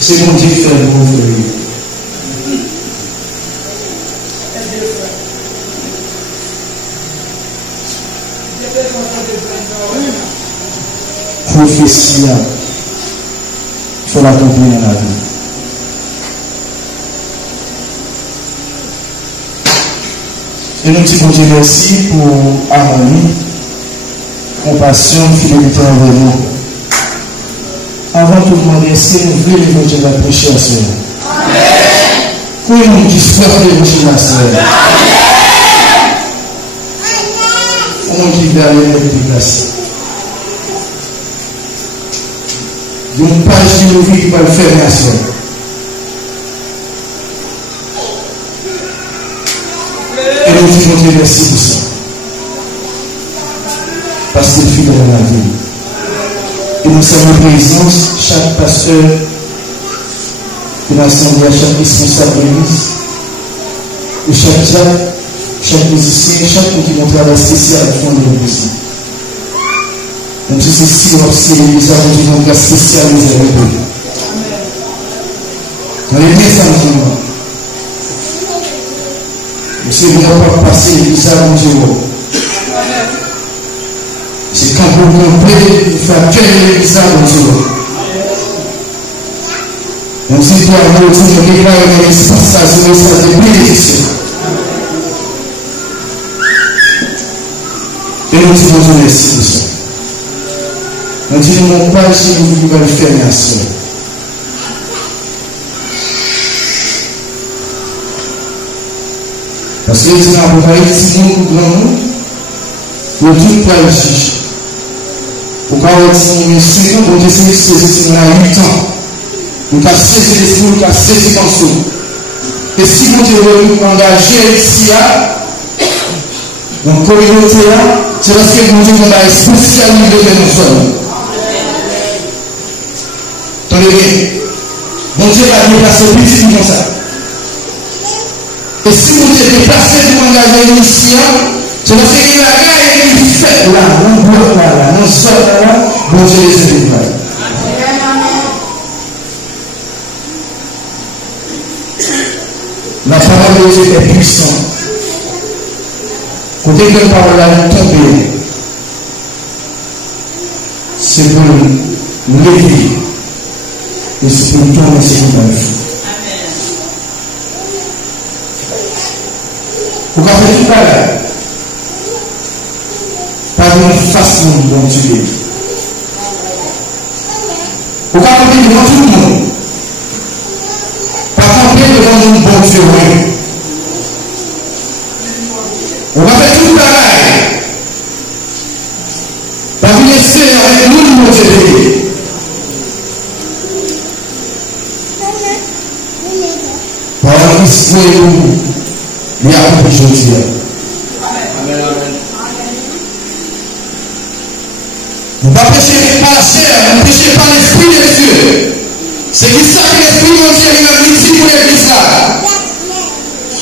C'est mon Dieu qui fait le bon frère. Prophétie, il faut l'accomplir dans la vie. Et nous disons Dieu merci pour harmonie, compassion, fidélité envers nous. Avant tout le monde, est-ce que nous voulons l'évangile à prêcher à soi? Amen. Oui, nous disons l'évangile à soi. Amen. On dit d'aller dans les places. Il y a une page de vie qui va le faire à soi. Et nous disons Dieu merci pour ça. Parce qu'il est fidèle à la vie. Et nous sommes en présence, chaque pasteur de l'Assemblée, chaque responsable de l'Église, et chaque diable, chaque musicien, chaque qui vont travailler spécial au fond de l'Église. Même si c'est si c'est l'Église, nous avons un gars spécialisé avec eux. Dans les deux samedis, le Seigneur va passer l'Église à mon Dieu. C'est quand vous comprenez, vous faites accueillir l'Église à mon Dieu. Même si toi, nous disons, déclare dans l'espace, c'est un message de bénédiction. Et nous disons Dieu merci pour ça. Nous disons, mon Père, si vous pouvez le faire, merci. Parce que c'est un Apocalypse, nous, grand nous, pour tout pas le juge. Pourquoi on dit, mais si nous, on dit, c'est 8 ans. Nous avons saisi l'esprit, nous avons saisi comme ça. Et si vous devez engager ici, dans la communauté, c'est parce que nous devons avoir spécialité de nous sommes. Attendez bien. Mon Dieu va déplacer petit comme ça. Et si vous devez déplacer pour engager ici, c'est parce qu'il y a un gars qui fait là, on bloque là, on sort là. Bon Dieu les étoiles. La parole de Dieu est puissante. Quand la parole est tombée, c'est pour nous lever et c'est pour nous tourner ce qui dans le fou. Vous avez fait tout à l'heure. Pas une façon dont tu es. Vous avez fait devant tout le monde. Pas camper devant nous, bon Dieu. On va faire tout le travail. Pas vous laisser avec nous, mon Dieu. Par l'histoire et vous, il y a beaucoup de choses. Vous ne péchez pas la chair, vous ne péchez pas l'esprit de Dieu. C'est qui ça que l'esprit de Dieu lui-même dit pour l'église là.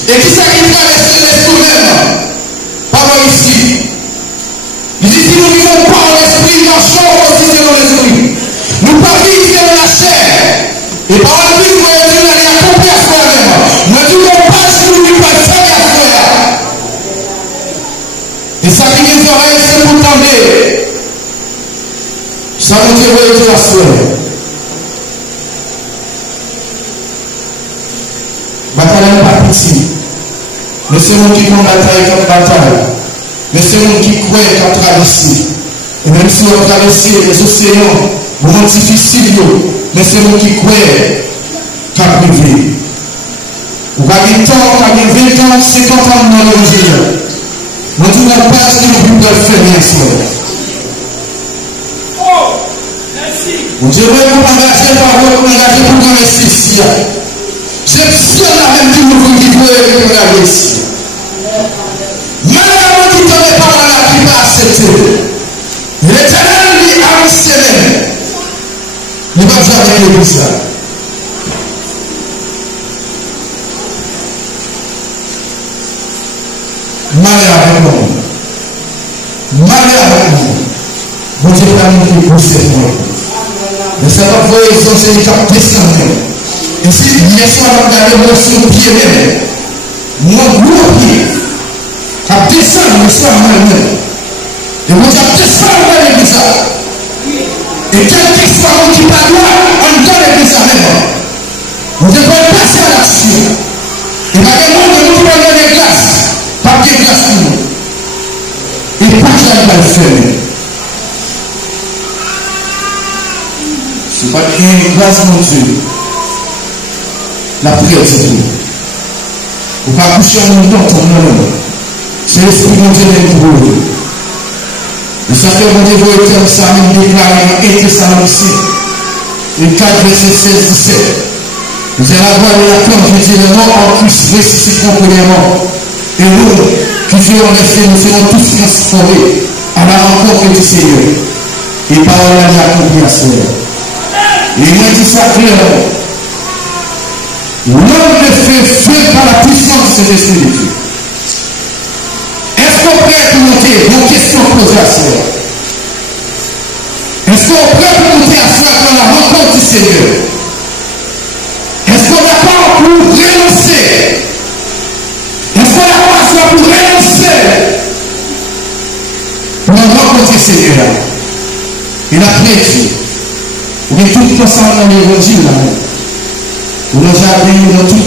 Et qui ça qui traverse l'esprit même. Pas moi ici. Il dit si nous ne vivons pas en l'esprit, marchons aussi selon l'esprit. Nous ne pas vivre selon la chair. Et par le but, moi, Dieu n'a rien compris à soi-même. Moi, Dieu n'a pas ce que nous ne pouvons faire à soi. Et ça qui les oreilles, c'est pour tendre. Ça veut dire que Dieu a soi. Bataille n'est pas petit. Mais c'est nous qui prend bataille comme bataille. Mais c'est nous qui croyons qu'à traverser. Et même si on traverse les océans, moments difficiles, mais c'est nous qui croyons qu'à priver. Ou qu'à 10 ans, qu'à 20 ans, 50 ans dans l'évangile. Nous ne disons pas ce que nous pouvons faire bien sûr. Vous devez vous engager par vous, engager pour investir ici. C'est sûr la même qui nous dit pour regarder ici. Malheureusement, qui ne pas là, qui va accepter. L'Éternel lui a enseigné. Il va jamais l'église là. Malheur avec nous. Malheur avec nous. Vous devez planifier pour ces points. Mais ça va voir les enseignants qui ont descendu. Et si hier soir, on a regardé mon sur pied même, mon gros pied, a descendu le soir même. Et vous avez descendu dans l'église. Et quel qu'il soit mon qui pas droit, on donne l'église même. Vous devez passer à l'action. Et pas que moi, je vous donne des glaces, pas de glace pour nous. Et pas que j'aille pas le faire. C'est pas une grâce, mon Dieu. La prière, c'est tout. Vous ne pouvez pas coucher en même temps, non. C'est l'esprit de Dieu qui vous dit. Le Sacré mon Dieu vous est ça, même déclaré dans 1 Thessaloniciens, le 4, verset 16-17. Vous allez avoir la corde, je dis le nom en Christ ressusciteront premièrement. Et nous, qui vivons en effet, nous serons tous transformés à la rencontre du Seigneur. Et parole là, il a compris à cela. Et moi, je dis ça clairement. L'homme ne fait feu par la puissance de cet esprit de Dieu. Est-ce qu'on peut monter vos questions posées à cela? Est-ce qu'on peut monter à cela dans la rencontre du Seigneur? Est-ce qu'on n'a pas pour renoncer? Est-ce qu'on n'a pas pour renoncer pour rencontrer le Seigneur? Et la prière, on est tous ensemble dans l'évangile là. On a jardin dans tout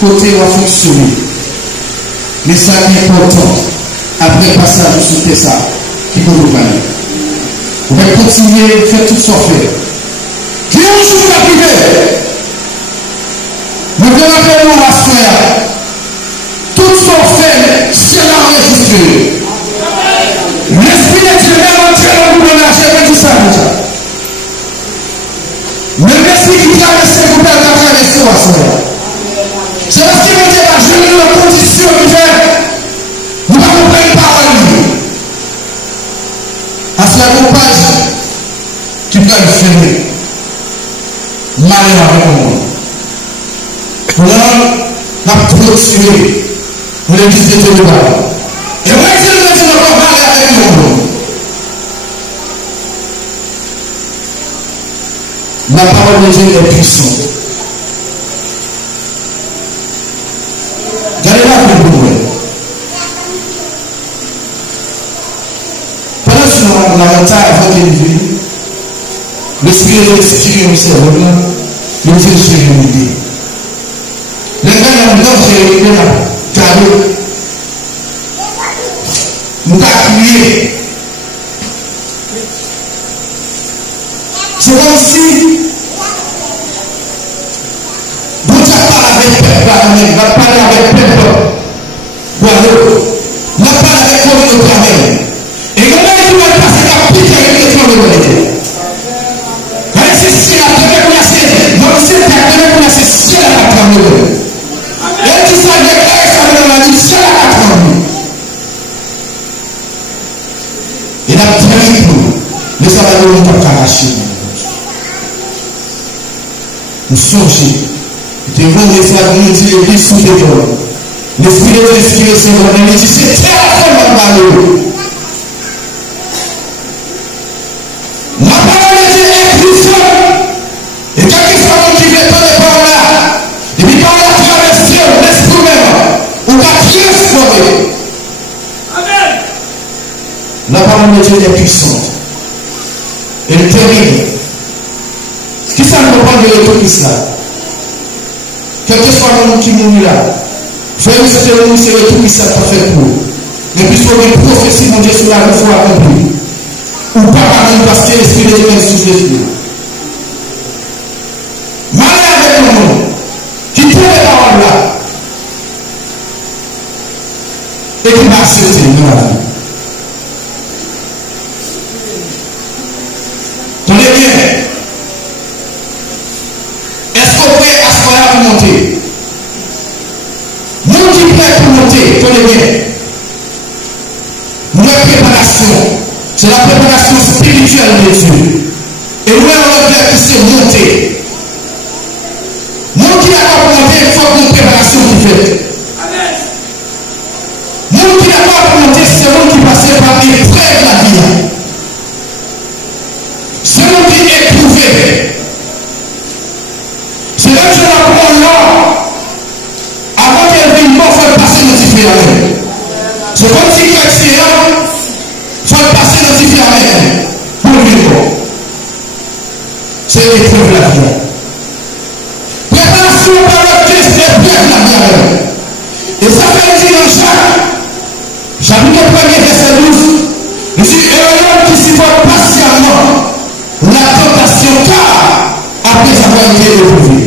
côté où a fonctionné. Mais ça qui est important, après le passage sur ça, qui peut nous parler. On va continuer à faire tout ce qu'on fait. Qui est un jour arrivé? Nous devons faire nous rassurer. Tout ce qu'on fait, c'est l'enregistré. L'esprit de Dieu est entré dans le ménage, et tout ça déjà. Même l'esprit qui traverse le groupe, elle va traverser au soir. C'est parce qu'il me dit, je vais dans la condition qui fait, nous n'avons pas une parole. À ce groupage qui peut le faire, malheur avec moi. Pour l'homme, la clôture, pour l'église de Dieu. Et moi, je ne veux pas parler avec nous. La parole de Dieu est puissante. Regardez-la pour vous. Pendant que nous avons la montagne avant de vivre, l'esprit de l'expérience au cerveau, le Dieu se réunit. Les gars dans le nord, j'ai réuni la cadeau. Nous avons crié. C'est comme si vous ne parlez avec peuple, vous parlez avec peuple. Voilà. Vous parlez avec communauté. Et comment vous allez passer la pitié avec les gens de l'humanité? Allez, c'est si la tête est placée. Donc, c'est la tête est placée. C'est la tête est placée. Et tout ça, déclaré ça dans la vie, c'est la tête est placée. Et la tête est placée. Mais ça va nous arracher. Nous songez. Nous devons laisser à nous dire les sous des gens. L'esprit de l'esprit de Seigneur, il dit c'est tellement malheureux. La parole de Dieu est puissante. Et quand il soit qui veut pas les paroles là, et puis par la traversée, l'esprit même, on va transformer. Amen. La parole de Dieu est puissante. Elle est terrible. Qui ça nous parle de l'autocriste là? Quel que soit le monde qui mourut là, frère, c'est le monde, c'est l'autocriste ça pas fait pour. Mais puisqu'on a une prophétie, mon Dieu, sur la il faut accomplir. Ou pas parler parce que l'esprit de Dieu est sous l'esprit. Malgré avec le monde, qui trouve les paroles là, et qui va accepter dans la vie. Tenez bien. Pour monter. Nous qui prêts pour monter, tenez bien. Notre préparation, c'est la préparation spirituelle de Dieu. Et nous avons le qui c'est monter. Nous qui avons monté, il faut une préparation qui fait. Nous qui avons monté, c'est nous qui passons par l'épreuve de la vie. C'est nous qui éprouvons. C'est là que je l'apprends là. Avant qu'elle vienne, il faut passer dans différents. C'est comme si chrétien, il faut passer dans différents. Pour vivre. C'est l'épreuve de la vie. Préparation par le Christ, l'épreuve de la vie. Et ça fait dire en chapitre 1er, verset 12. Il dit, et l'homme qui supporte patiemment la tentation, car après avoir été éprouvé.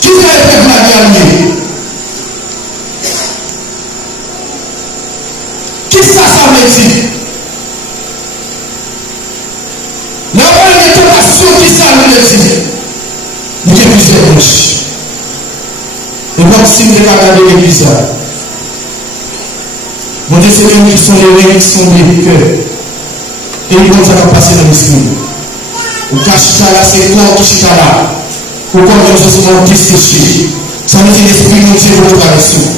Qui va être la dernière? Qui ça veut dire? La parole de tentation, qui ça veut dire? Il y a plusieurs bouches. Et donc, si vous regardez l'église, mon Dieu, c'est eux qui sont les reins, qui sont les cœurs. Et ils vont ça passer dans l'esprit. Ou cachita là, c'est toi qui chita là. Ou comme nous sommes desséchés. Ça veut dire l'esprit de Dieu pour traverser.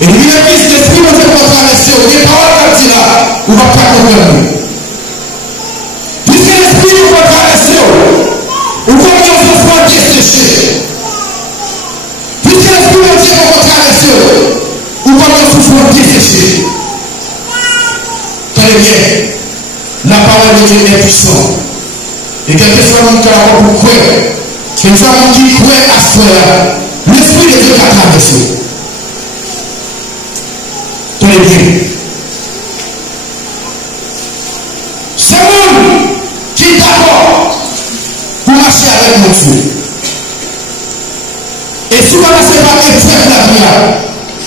Et l'église, l'esprit de Dieu pour traverser. Les paroles qui là, on ne va pas comprendre. Puisque l'esprit de Dieu pour traverser, ou comme nous sommes desséchés. Puisque l'esprit de Dieu pour traverser, ou comme nous sommes desséchés. Très bien. La parole de Dieu est puissante. Et quelque soit mon cœur pour croire, quelque soit mon qui croit à soi, l'esprit de Dieu a traversé. Tenez bien. C'est monde qui est d'accord pour marcher avec mon Dieu. Et si vous passez par l'épreuve de la vie,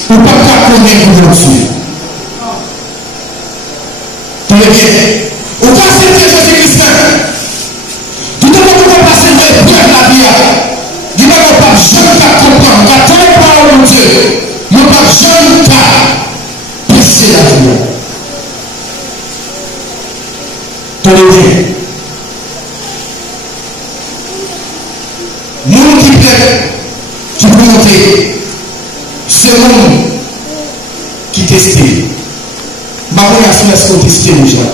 vous ne pouvez pas connaître mon Dieu. Tenez bien. Ou pas accepter Jésus-Christ. Tout le monde peut passer de l'épreuve de la vie. Il ne va pas jamais comprendre. Quand on est parole de Dieu, il ne va jamais passer la vie. Tenez bien. Nous qui plaît, qui peut monter, c'est nous qui testons. Ma relation est-ce qu'on teste déjà?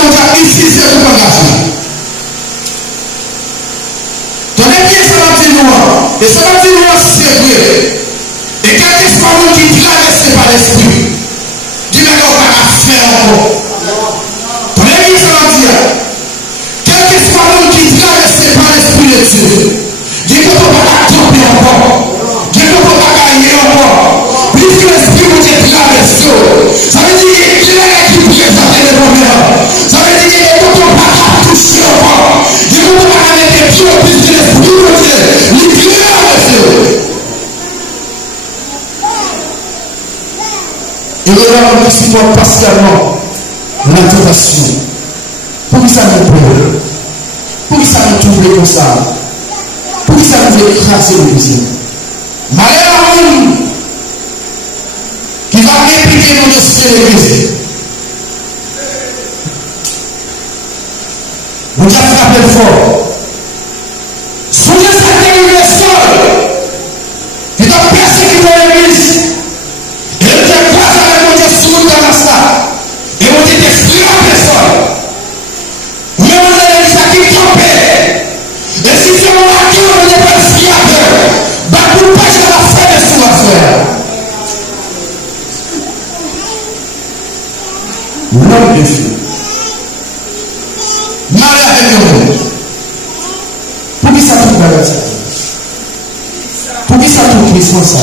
qu'on a utilisé pour l'engagement. Donc, les pieds, ça va dire noir. Et ça va dire noir, c'est vrai. Et quelques fois, qui traversent par l'esprit, Dieu n'a pas faire encore. Dans l'église, ça va dire, quelques fois, qui traversent par l'esprit de Dieu, Dieu ne peut pas tromper encore. Dieu ne peut pas gagner encore. Puisque l'esprit vous est traversé, ça veut dire qu'il est qui présente les problèmes. Ça veut dire qu'il ne peut pas toucher encore. Dieu ne peut pas mettre des pieds puisque l'esprit vous est traversé. Et là, on supporte patiemment la tentation. Pour qui ça nous brûle? Pour qui ça nous trouve comme ça? Pour qui ça nous écraser le plaisir? Malheur qui va répliquer dans le ciel de l'église. Vous avez frappé fort. Soyez ça qui est le sol. Qui t'a persécuté l'église. Et le Dieu grâce avec mon Dieu sur le Damascus. Et on dit d'expliquer à personne. Mais on a l'église qui est trompée. Et si c'est mon acteur, on n'est pas fiable. Bah, pour pas je la faire de sous ma frère. L'homme de feu. Malheur et l'homme. Pour qui ça tout va ça? Pour qui ça tout question ça?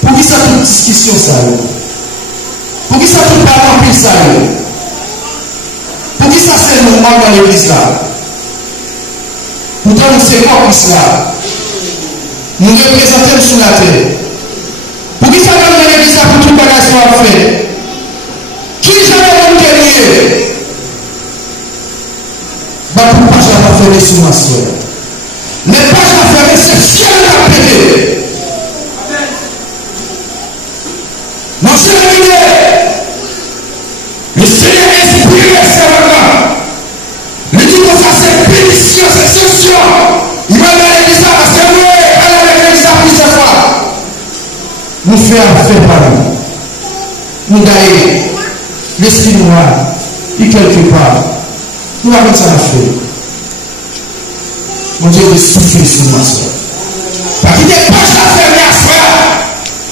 Pour qui ça toute discussion ça? Pour qui ça tout parler en plus ça? Pour qui ça c'est le moment dans l'église là? Pourtant nous c'est quoi plus là? Nous représentons sur la terre. Pour qui ça dans l'église là pour tout bagage soit fait? Qui jamais nous guérir? Bah pour pas jamais faire les sous ma soeur. Mais pas jamais faire c'est ciel à péter. Non, c'est le Seigneur inspire ces moments. Il dit que ça c'est pénition, c'est session. Il va dans l'église parce que oui, elle a l'église plusieurs fois. Nous faisons affaire par nous. Nous gagnons. L'esprit noir, il quelque part. Nous avons ça à faire. Mon Dieu, de souffler sur ma soeur. Parce qu'il n'est pas à faire mes affaires.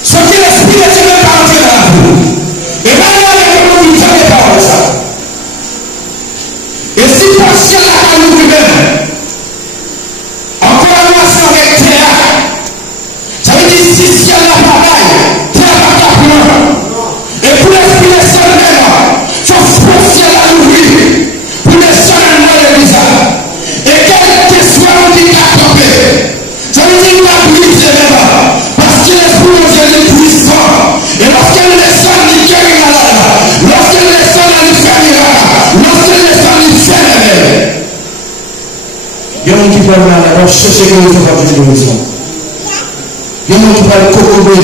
Ce qui est l'esprit de Dieu n'est pas entré dans la vie. Et maintenant, il y a quelqu'un qui tient les paroles ça. Et si par ciel à nous lui-même, encore une fois, avec terre, ça veut dire si ciel n'a pas d'ail, terre n'a pas de. Et pour l'esprit de ciel même, il faut pour ciel à l'ouvrir, pour les ciel dans l'église. Et quel que soit le qui t'a trompé, ça veut dire qu'il va briser même. Parce que l'esprit de Dieu est puissant. Et lorsque les gens lui guérissent malade, lorsque les gens lui font miracle, lorsque les gens lui font même. Il y a un qui parle malade, on cherche que nous faisons de guérison. Il y a un qui parle cocobé,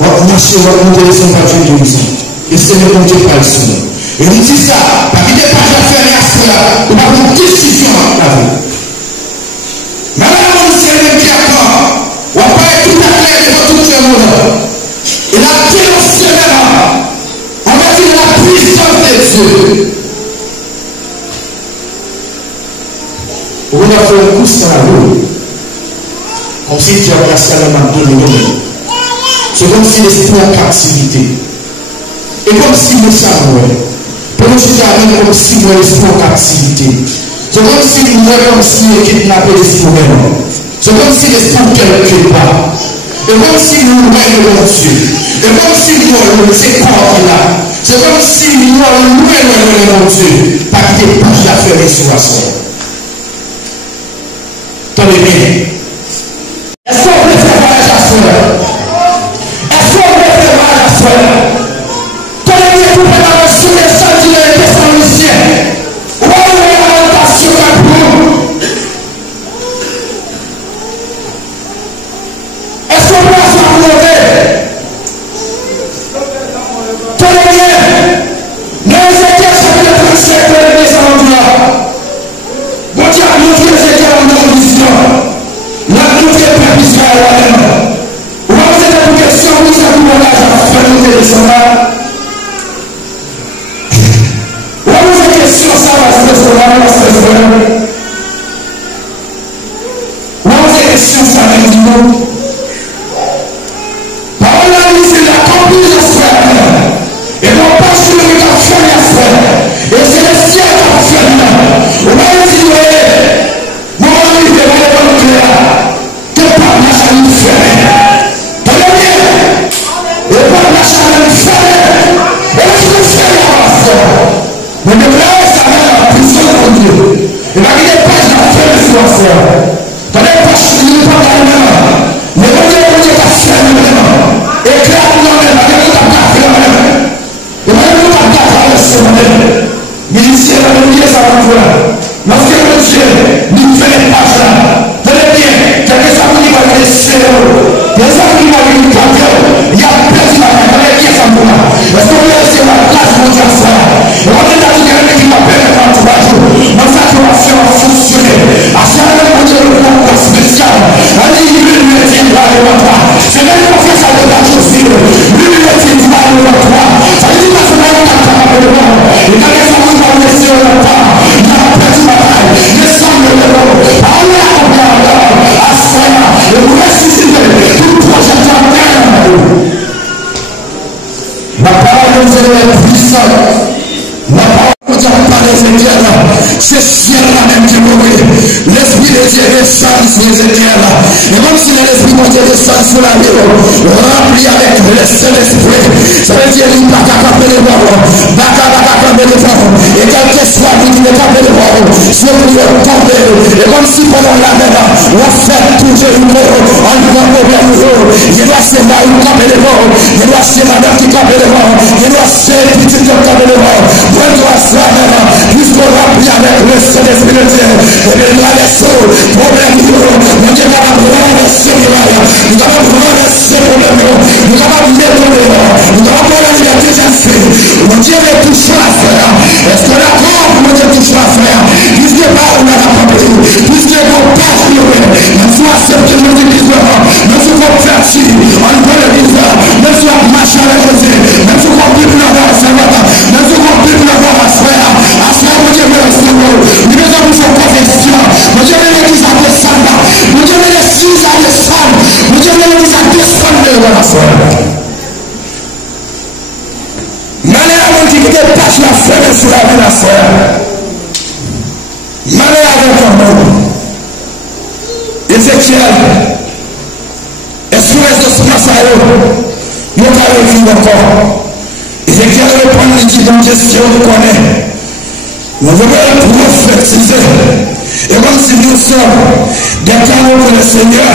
on marche, on monte les gens pas de guérison. Et c'est le bon Dieu qui parle sur nous. Et nous dit ça, parce qu'il n'est pas déjà fait rien à cela, on va avoir une décision à vous. Mais là, on sait même bien quand. On va pas être tout à fait devant tout le monde. Il a dénoncé même. On va dire la puissance de Dieu. On va faire un coup sur la roue. Comme si Dieu a cassé la main de nous. C'est comme si l'esprit en captivité. Et comme si nous savons. Pour nous, c'est comme si nous l'esprit en captivité. C'est comme si nous comme si nous kidnappons l'esprit même. C'est comme si l'esprit quelque part. Et comme si nous voyons Dieu. Et comme si nous voyons ces corps-là. C'est comme si nous voyons Dieu. Parce qu'il n'est pas déjà fermé sur la soeur. Tenez bien. Est-ce qu'on veut faire mal à la soeur? Est-ce qu'on veut faire mal à la soeur? Tenez bien pour préparer sur les sentiments des Thessaloniciens. Où est l'orientation à vous? Ézéchiel, c'est ciel là même qui mourit. L'Esprit de Dieu descend sur Ézéchiel. Et comme si l'Esprit de Dieu descend sur la vie, rempli avec le Saint-Esprit, ça veut dire qu'il n'y a pas qu'à camper les bords, pas qu'à camper les bords. Et quel que soit lui qui ne campe les bords, c'est pour le tomber. Et comme si pendant la mer, on fait toujours une mort, on doit problème. Il doit se voir une camper les bords, il doit se madame qui campe les bords, il doit se petit qui campe les bords. Prends-toi ça maintenant, puisqu'on remplit avec le Saint-Esprit de Dieu. Et bien là, les sauts, problème, mon Dieu va prendre ce miracle, nous allons prendre ce problème, nous allons détourner, nous allons prendre la liberté d'esprit. Mon Dieu veut toucher la frère. Est-ce que d'accord, mon Dieu touche la frère? Puisque pas on a la compris, puisque vos pères nous soit accepté nos églises, nous soyons fertiles, on peut le dire, nous soyons marchés avec Dieu, nous soyons plus pour l'avoir à savoir, nous soyons plus pour l'avoir à frère. À frère, mon Dieu veut le savoir. Nous devons nous faire confession. Mon Dieu veut l'église à descendre. Mon Dieu veut l'église à descendre. Mon Dieu veut l'église à descendre de la frère. Malheur avant qui dépasse la frère sur la vie de la frère. Malheur avec un homme. Ézéchiel, est-ce que les esprits à eux, nous allons vivre encore. Ézéchiel répond, il dit, donc question, nous connaissons. Nous devons prophétiser. Et comme si nous sommes des canaux pour le Seigneur,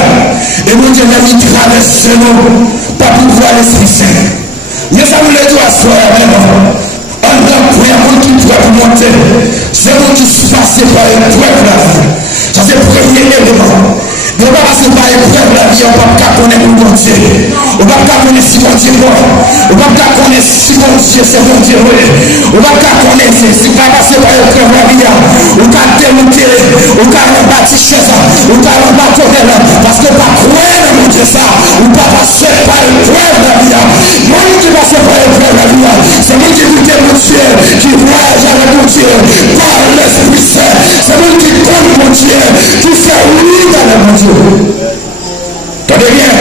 et nous devons traverser nous, pas pour voir l'Esprit Saint. Mais ça nous le dit à soi même. On doit prier pour qui doit monter. C'est vous qui se passez par épreuve la vie. Ça c'est le premier élément. Ne pas passer par épreuve la vie, on ne va pas connaître le bon Dieu. On ne va pas connaître si bon Dieu bon. On ne va pas connaître si bon Dieu c'est bon Dieu. On ne va pas connaître si pas passer par épreuve la vie. On va démonter, on va rebâtir chose, on va rebâtir elle. Parce que pas croire dans mon Dieu ça, on ne va pas passer par épreuve la vie. Moi qui passe par épreuve la vie, c'est moi qui écoute mon Dieu, qui voyage avec mon Dieu, par l'Esprit Saint. C'est moi qui compte mon Dieu, qui fait oui dans le mon Dieu. Tenez bien.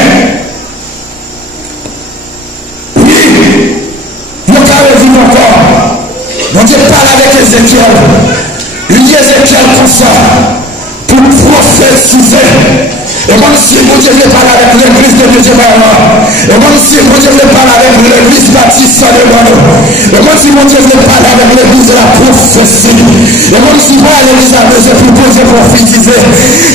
Oui, nous avons vu encore. Mon Dieu parle avec Ézéchiel. Il dit Ézéchiel comme ça, pour prophétiser. Et comme si mon Dieu veut parler avec l'église de Dieu maintenant. Et comme si mon Dieu veut parler avec l'église baptiste de nous. Et comme si mon Dieu veut parler avec l'église de la prophétie. Et comme si moi l'église a besoin pour poser prophétiser.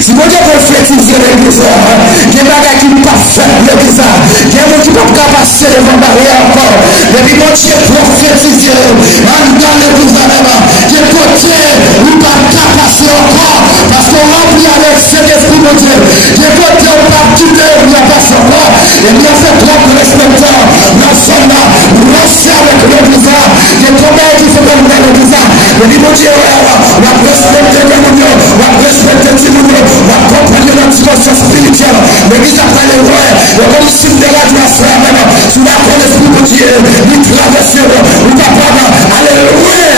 Si mon Dieu prophétiser l'église, il y a des gens qui ne peuvent pas faire l'église. Il y a des gens qui ne peuvent pas passer devant la barrière encore. Et puis mon Dieu prophétiser. Dans l'église même, il y a côté où il ne peut pas passer encore. Parce qu'on remplit avec cet esprit de Dieu. Les côtés on va quitter, on n'a pas savoir. Et bien fait trop de respecteur. Nous sommes là, nous restons avec l'église. Les combats qui font comme l'église. Le niveau de Dieu, on va respecter les mounions, on va respecter les mounions, on va comprendre notre dimension spirituelle. L'église après les rois, et comme si vous dégagez la frère même, sous la croix de l'esprit de Dieu, nous traversons, nous tapons, alléluia.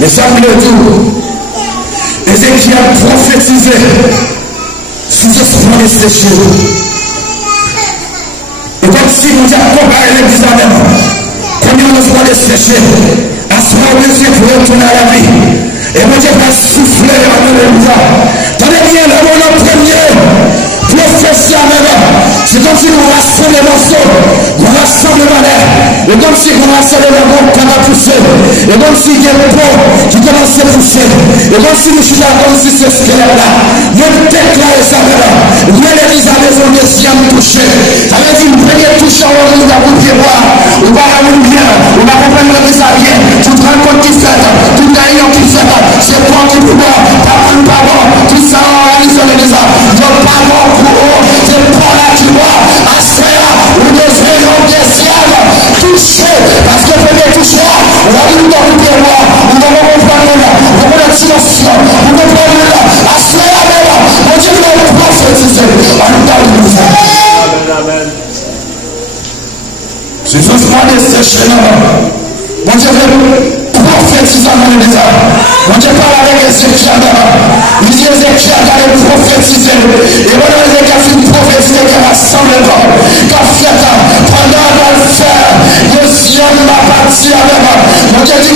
Les hommes le disent. Ézéchiel prophétisé sous espoir de sécher. Et comme si nous avions comparé l'église à même, comme nous espoir de sécher, à ce moment Dieu pour retourner à la vie. Et mon Dieu va souffler en l'église. Tenez bien, le moment premier, prophétie à même, c'est comme si nous rassemblons les morceaux, nous rassemblons l'air. Et comme si nous rassemblons les morceaux qui va pousser. Et comme s'il y a un pont qui commence à pousser. Et comme si nous sommes comme si c'est ce qu'elle est là. Notre tête là est ça là. Nous l'église à maison de Siam touché. Ça veut dire une première touche en haut, nous avons pied voir. On va aller bien. On va comprendre l'église à rien. Tu te rends compte qui fait. Tu te rends qui fait. C'est toi qui peux voir. Pardon. Tout ça en réalisant l'église. Donc pardon pour eux. C'est toi là qui vois. À faire. Nous devons des ciels. Toucher. Parce que premier toucher. On va nous dans le terroir, nous devons comprendre là, nous devons la dimension, nous devons prendre là, à cela là, mon Dieu nous prophétiser, en nous dans le mouvement. Amen. C'est justement des séchés là, mon Dieu veut prophétiser dans l'église. Mon Dieu parle avec Ézéchiel là, il dit Ézéchiel allait prophétiser, et voilà Ézéchiel fait prophétiser qu'il rassemblement, qu'a fait pendant le faire, le ciel m'a parti avec moi. Mon Dieu dit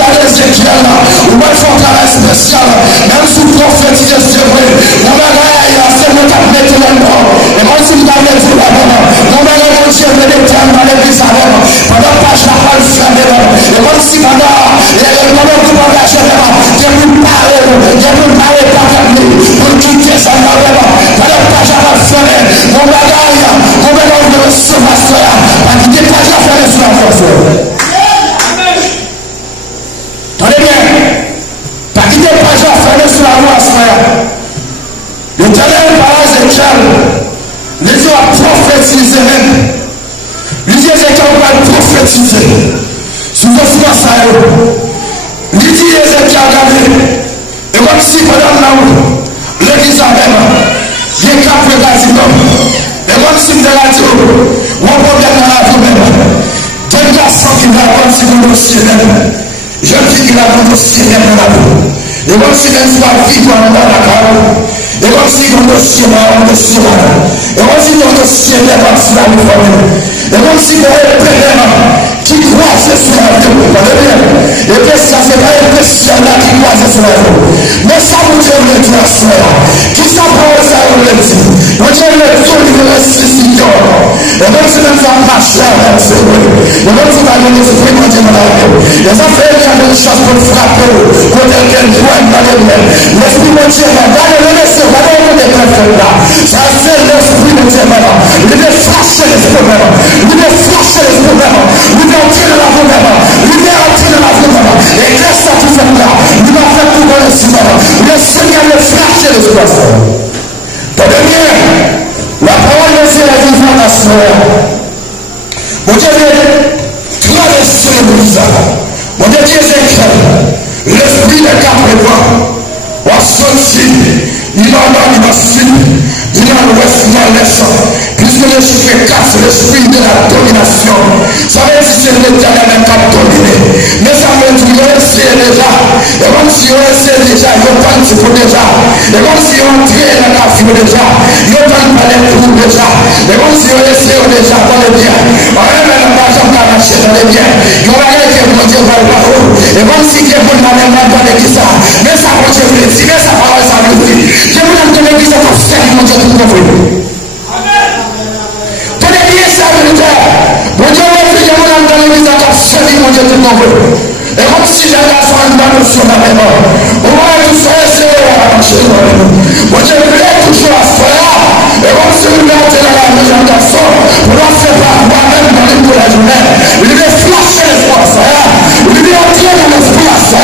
prophétiser c'est vrai. Mon bagage, c'est moi qui mets tout le monde. Et moi, si vous avez tout le monde, mon bagage, mon Dieu, me détient dans l'église avec moi. Pendant pas, je n'ai pas le faire de moi. Et moi, si pendant, tout bagage, j'ai pu parler par la nuit, pour quitter ça, pendant pas, je n'ai pas le faire. Mon bagage, de recevoir cela, parce qu'il n'est pas déjà fait sur la force. Tenez bien, parce qu'il n'est pas déjà fait sur la force. L'Éternel par Ézéchiel, les yeux à prophétiser même. Les yeux Ézéchiel va prophétiser. Sous le France à eux. Les yeux Ézéchiel regardez. Et comme si pendant là l'église a même, il y a quatre quasiment. Et comme si vous avez dit, on problème dans la vie même. Deux garçons qui vont comme si vous dossier même. Jeune fille qui va dans le dossier même dans la vie. Et comme si même soit vivre dans la parole. Et comme si on dossier là, on dossier là. Et comme si on dossier là, on dossier là. Et comme si on est qui croise sur la vie. Et puis ça, c'est pas un Christian là qui croise sur la vie. Mais ça, vous Dieu le dit à soi. Qui ça parle ça, on le dit. Vous Dieu le dit, il veut ressusciter. Et même si nous sommes marchés avec ce bruit. Et même si nous avons l'esprit de Dieu dans la vie. Et ça fait qu'il y a des choses pour frapper. Pour qu'elle voit dans les mains. L'esprit de Dieu, regardez le laisser. Ça c'est l'esprit de Dieu maintenant. Il veut flasher l'esprit maintenant. Il veut flasher l'esprit maintenant. Il veut entrer dans la vie maintenant. Il veut entrer dans la vie maintenant. Et qu'est-ce que tu fais là? Il va faire tout dans le cinéma. Le Seigneur veut flasher l'esprit. Tenez bien. La parole de Dieu est vivante à ce moment. Mon Dieu veut traverser l'église. Mon Dieu dit Ézéchiel. L'esprit des quatre vents va sortir. Il en a, il va suivre, il en l'ouest, il en l'est. Puisque le chiffre 4, c'est l'esprit de la domination. Ça veut dire que c'est l'Éternel même qui a dominé. Mais ça veut dire qu'on essaie déjà. Et comme si on essaie déjà, il y a pas de type déjà. Et comme si on tient dans la vie déjà, il y a pas de palais pour déjà. Et comme si on essaie déjà dans les biens. On a même pas de marcher dans les biens. Il y a rien qui est bon Dieu va le voir. Et comme si il y a bon dans l'église. Mais ça va Dieu le dire, mais ça va ça le dire. Je vous donne de l'église à faire mon Dieu tout conflit. Tenez bien ça, mon Dieu. Mon Dieu, je vous donne de l'église à faire mon Dieu tout conflit. Et comme si j'avais à faire une bonne notion dans mes mains. Au moins, tout ça, c'est à marcher dans les mains. Mon Dieu, je voulais toujours à faire. Et comme si vous mettez dans la maison de garçon, vous ne faites pas moi-même dans les cours de la journée. Il veut flasher l'espoir, ça. Il veut entrer dans l'espoir, ça.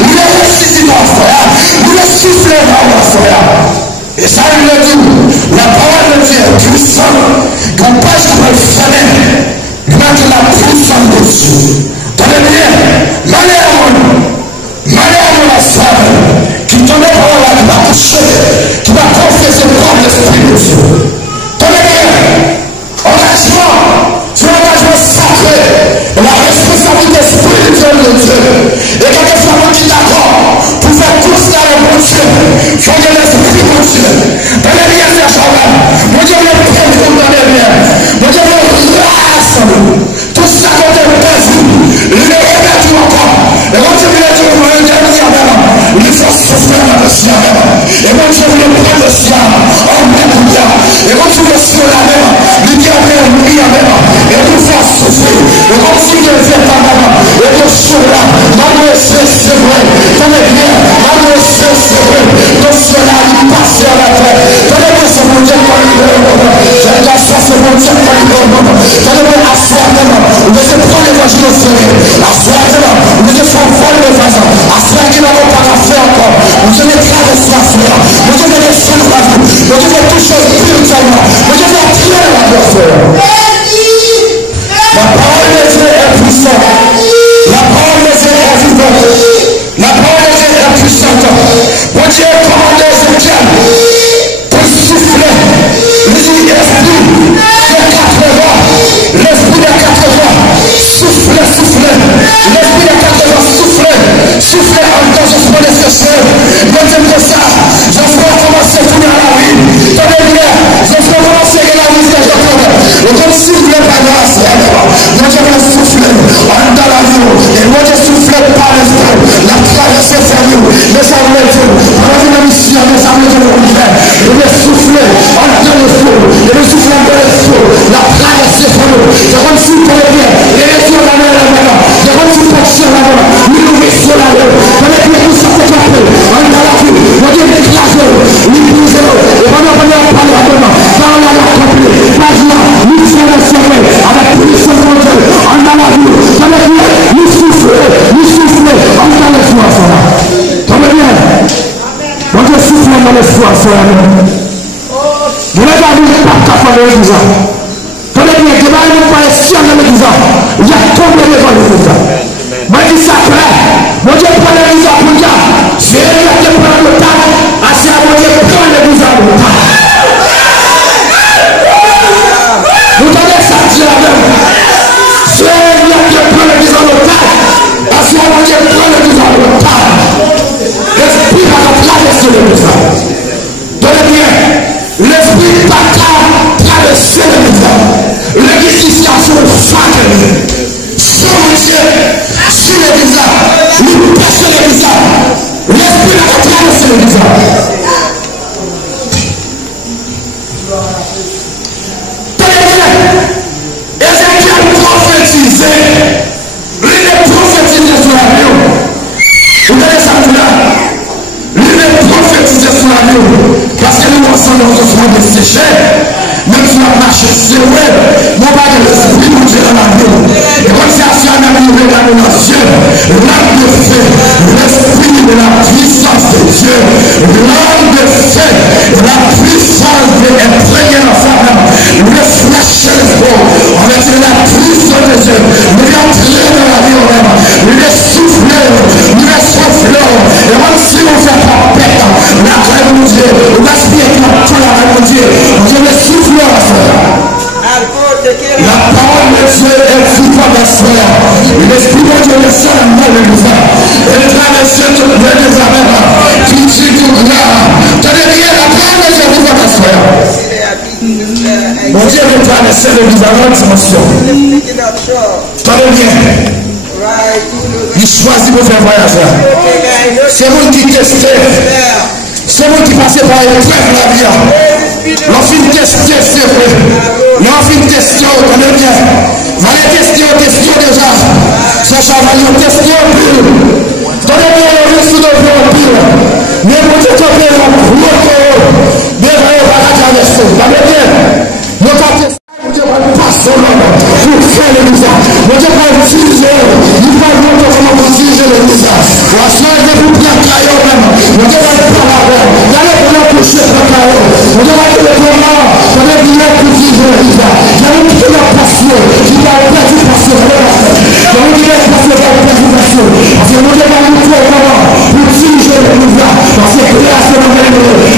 Il veut ressusciter dans l'espoir. Il veut souffler dans l'espoir. Et ça, il le dit, la parole de Dieu est puissante. Qu'on passe pour le freiner. Il va de la puissance de Dieu. Tenez bien, malheur la femme qui tenait par la qui va toucher, qui va confesser par l'esprit de Dieu. Tenez bien, engagement, c'est l'engagement sacré, la responsabilité spirituelle de Dieu. Et quelquefois, on dit d'accord, pour faire tout ça le bon Dieu, il faut que l'esprit de Dieu. Tenez bien, c'est Jean-là. Mon Dieu, le prévu dans les biens. Mon Dieu, le grâce. Tout ça qu'on a perdu, il le remet tout encore. Et quand tu viens de me dire, il faut souffrir dans le ciel. Et quand tu veux prendre le ciel, en même temps. Et quand tu veux sur la même, il dit en même, et tout faire souffrir. Et quand tu veux faire ta maman, et tout sur là, malgré c'est vrai. Tenez bien, malgré c'est vrai. Donc cela, il passe à la terre. Tenez bien, c'est mon Dieu pour le monde. J'ai la chance, c'est mon Dieu pour le monde. Tenez bien, assoyez-moi. Vous devez prendre l'évangile au sérieux. Assoyez-moi. Vous devez faire voir le voisin. Assoyez-moi, on va faire encore. Vous devez traverser la frère. Vous devez descendre la vie. Vous devez toucher spirituellement. Vous devez attirer la warfare. La parole de Dieu est puissante. La parole de Dieu est vivante. La parole de Dieu est puissante. Mon Dieu commande Ézéchiel pour souffler. L'esprit des 4 vents. L'esprit des 4 vents. Souffler. L'esprit des 4 vents souffler encore, je suis nécessaire. Moi, j'aime que ça. Je ferai commencer à tourner à la rue. Tenez bien, je ferai commencer à la rue que je prends. Et comme si vous ne voulez pas grâce, moi, je vais souffler dans la vie. Et moi, je souffle par l'esprit. La traversée, c'est nous. Mais ça veut dire, mission de sa maison de faire. Je vais souffler en dans le feu. Je vais souffler dans le feu. La traversée pour nous. Je vais souffler bien. Les réseaux dans la main. Je vais souffler sur la main. Nous nous mettons la main. Je vais bien tout ça fait appeler. On a la vie. On dit écraser. Nous brisons. Et on a parlé à la main. Dans la accompli. Pas là. Nous sommes la soirée. Avec puissance de Dieu. On a la vie. Je vais bien. Nous souffler. Nous souffler. On a l'espoir. Tombez bien. Moi je souffle dans l'espoir, frère. Je n'ai pas vu pas capable de l'église. Tombez bien, je n'ai même pas espoir dans l'église. Il y a tombé devant l'église. Moi je dis ça frère. Moi je prends l'église pour dire. C'est elle qui prend le temps. Assez à moi je prends l'église pour dire. Vous entendez ça, c'est la même. C'est elle qui prend l'église pour dire. Assez à moi je prends l'église pour dire. L'esprit va traverser le message. Tenez bien, l'esprit va traverser le message. L'existence fatale. Son Dieu, sur le visage, nous passons le visage. L'esprit va traverser le visage. Tenez bien, Ézéchiel prophétisait. Il est prophétisé sur la vie. Vous avez ça là. Lui est prophétisé sur la vie. Parce que nous ensemble nous sommes desséchés. Même si on marche sur le nous pas de l'esprit de Dieu dans la vie. Et comme ça, si on a vu dans nos cieux, l'âme de feu, l'esprit de la puissance de Dieu, l'âme de feu, la puissance de imprégner la femme, le flash on va dire la puissance de Dieu, nous entrer dans la vie, nous les souffler, nous les souffler, et même si on fait pas pète, la grève de Dieu, on va se dire tout la grève de Dieu, on dit les souffler. La parole de Dieu est vivante et frère. L'esprit de Dieu est seul en moi le visage. Et traverser tout le désarrêt. Qui dit tout là. Tenez bien, la parole de Dieu est vivante et frère. Mon Dieu veut traverser le visage en dimension. Tenez bien. Il choisit de faire voyager. C'est vous qui testez. C'est vous qui passez par l'épreuve de la vie. L'enfin tester, c'est vrai. L'enfin tester, on est bien. Allez tester déjà. Ça va nous tester au pire. Donnez-moi le risque de faire au pire. Mais vous dites au pire, mais vous allez pas traverser. Vous allez bien. Nous pas tester. Vous passer l'homme pour faire le visage. Vous dites pas utiliser. Il va vous montrer comment vous utilisez le visage. La soirée de vous prendre caillot même. Vous dites pas la voix. Vous allez pouvoir coucher le caillot. Vous dites pas que le comment. Vous allez bien pour vivre le visage. Vous allez quitter la passion. Qui va perdre passion. Vous allez quitter la passion. Vous allez perdre passion. Parce que vous devez vous trouver comment pour utiliser le visage. Parce que création de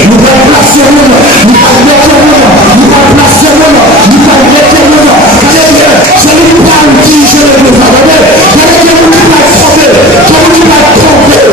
nous va placer nous. Nous va mettre nous. Nous va placer nous. Nous va mettre nous. Allez bien. Je ne vais pas utiliser le visage. Allez bien. Vous ne pouvez pas tromper. Vous ne pouvez pas tromper.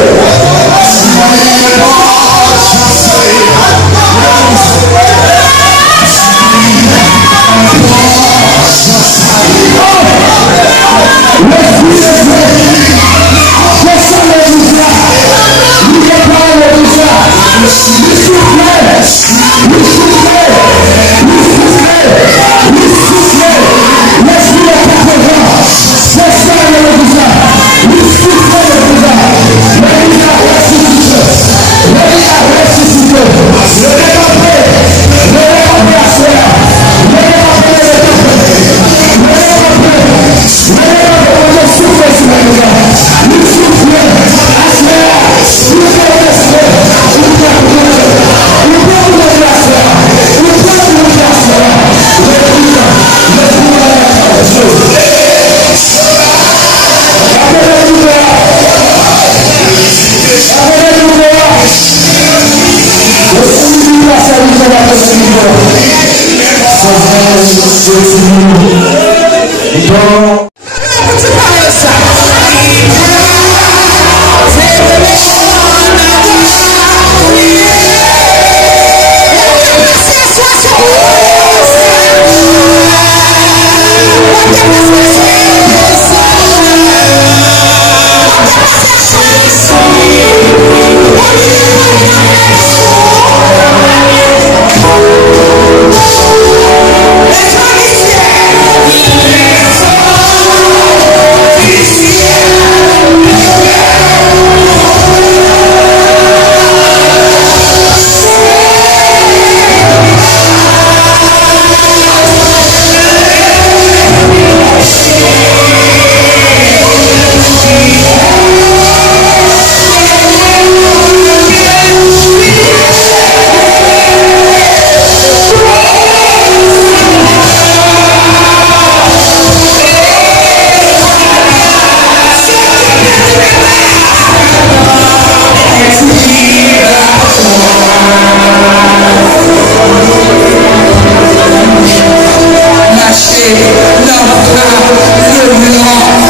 Lord.